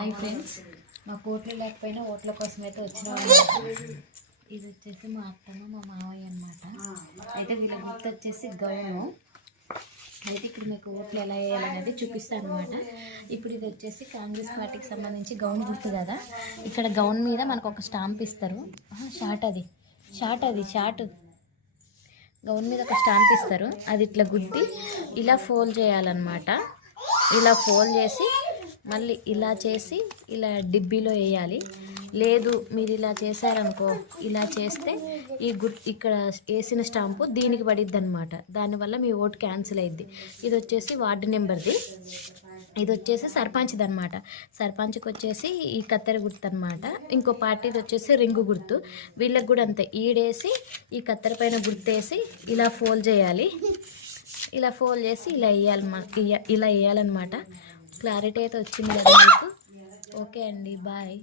Hi friends, మాకు ఓట్లు లేకపోయినా ఓట్ల కోసం అయితే వచ్చిన ఇది వచ్చేసి మా అత్తమ్మ మా మావయ్య అనమాట. అయితే వీళ్ళ గుర్తు వచ్చేసి గౌను. అయితే ఇక్కడ మీకు ఓట్లు ఎలా వేయాలనేది చూపిస్తాను అనమాట. ఇప్పుడు ఇది వచ్చేసి కాంగ్రెస్ పార్టీకి సంబంధించి గౌన్ గుర్తు కదా. ఇక్కడ గౌన్ మీద మనకు ఒక స్టాంప్ ఇస్తారు. షార్ట్ గౌన్ మీద ఒక స్టాంప్ ఇస్తారు. అది ఇట్లా గుద్ది ఇలా ఫోల్డ్ చేయాలన్నమాట. ఇలా ఫోల్డ్ చేసి మళ్ళీ ఇలా చేసి ఇలా డిబ్బీలో వేయాలి. లేదు మీరు ఇలా చేశారనుకో, ఇలా చేస్తే ఇక్కడ వేసిన స్టాంపు దీనికి పడిద్ది అనమాట. దానివల్ల మీ ఓటు క్యాన్సిల్ అయ్యిద్ది. ఇది వచ్చేసి వార్డు నెంబర్ది, ఇది వచ్చేసి సర్పంచ్ది అనమాట. సర్పంచ్కి వచ్చేసి ఈ కత్తెర గుర్తు అనమాట. ఇంకో పార్టీది వచ్చేసి రింగు గుర్తు. వీళ్ళకి కూడా అంతే, ఈడేసి ఈ కత్తెర పైన గుర్తేసి ఇలా ఫోల్డ్ చేయాలి. ఇలా ఫోల్డ్ చేసి ఇలా వేయాలన్నమాట. క్లారిటీ అయితే వచ్చింది కదా మీకు. ఓకే అండి, బాయ్.